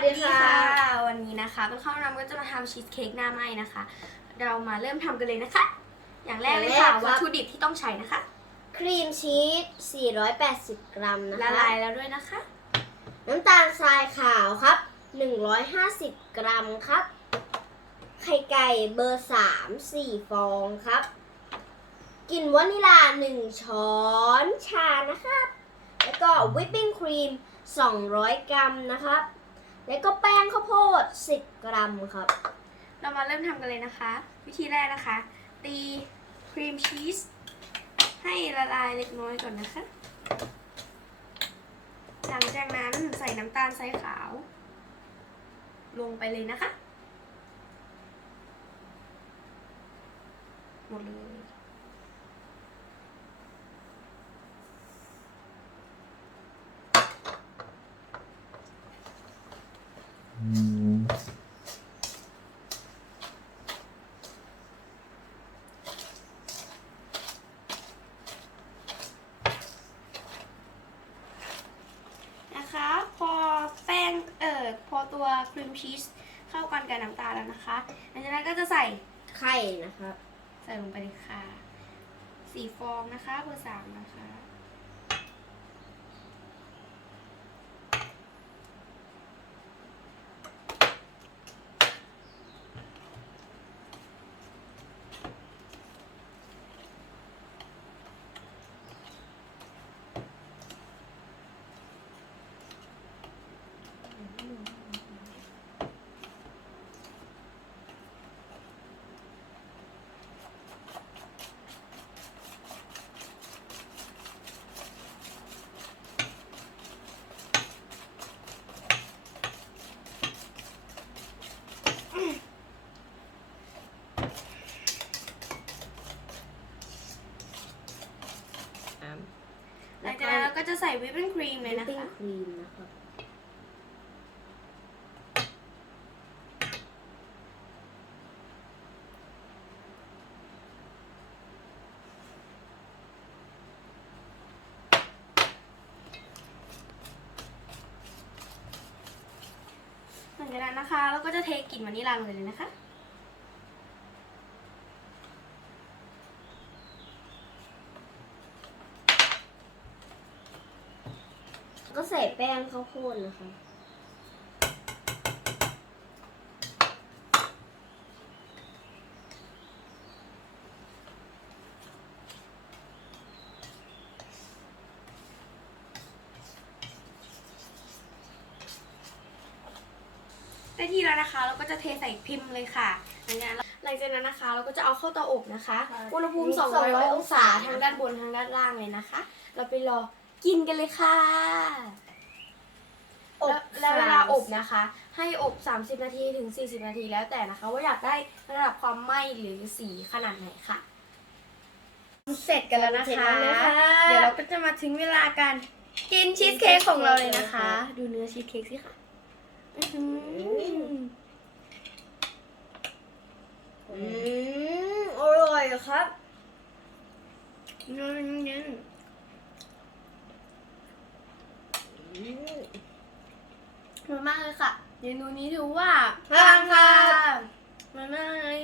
สดีค่ะ วันนี้นะคะต้นข้าวนำก็จะมาทำชีสเค้กหน้าไหม้นะคะ เรามาเริ่มทำกันเลยนะคะ อย่างแรกเลยค่ะอย่างแรกครับ วัตถุดิบที่ต้องใช้นะคะ ครีมชีส 480 กรัมนะละคะ ลายแล้วด้วยนะคะ น้ำตาลทรายขาวครับ 150 กรัมครับ ไข่ไก่เบอร์ 3 4 ฟองครับกลิ่นวานิลา 1 ช้อนชานะครับ แล้วก็วิปปิ้งครีม 200 กรัมนะครับ แล้วก็แป้งข้าวโพด 10 กรัมครับ เรามาเริ่มทำกันเลยนะคะ วิธีแรกนะคะ ตีครีมชีสให้ละลายเล็กน้อยก่อนนะคะ หลังจากนั้นใส่น้ำตาลทรายขาว ลงไปเลยนะคะ หมดเลย นะคะ พอแป้งเอ่อพอ ตัวครีมชีสเข้ากันกับน้ำตาลแล้วนะคะหลังจากนั้นก็จะใส่ไข่นะครับ ใส่ลงไปเลยค่ะ สี่ฟองนะคะเบอร์สามนะคะ หลังจากนั้นเราก็จะใส่วิปปิ้งครีมเลยวิปนะปิ้งคะ ครีมนะครับหลังจากนั้นนะคะ เราก็จะเทกลิ่นวานิลลาลงไปเลยนะคะ ก็ใส่แป้งข้าวโพดนะคะ ได้ที่แล้วนะคะ เราก็จะเทใส่พิมพ์เลยค่ะหลังจากนั้นหลังจากนั้นนะคะ เราก็จะเอาเข้าเตาอบนะคะค่ะอุณหภูมิ 200 200องศาองศาทั้งด้านบนทั้งด้านล่างเลยนะคะ เราไปรอ กินกันเลยค่ะแล้วแล้วเวลาอบนะคะ ให้อบ 30 นาทีถึง 40 นาทีแล้วแต่นะคะ ว่าอยากได้ระดับความไหม้หรือสีขนาดไหนค่ะ เสร็จกันแล้วนะเสร็จคะแล้วนะคะ เดี๋ยวเราก็จะมาถึงเวลาการกินชีสเค้กของเราเลยนะคะ ดูเนื้อชีสเค้กสิค่ะอื้อหืออืมอร่อยครับเนื้อเน้นอื มๆมันมากเลยค่ะ เมนูนี้ถือว่าผ่านค่ะมันมากเลย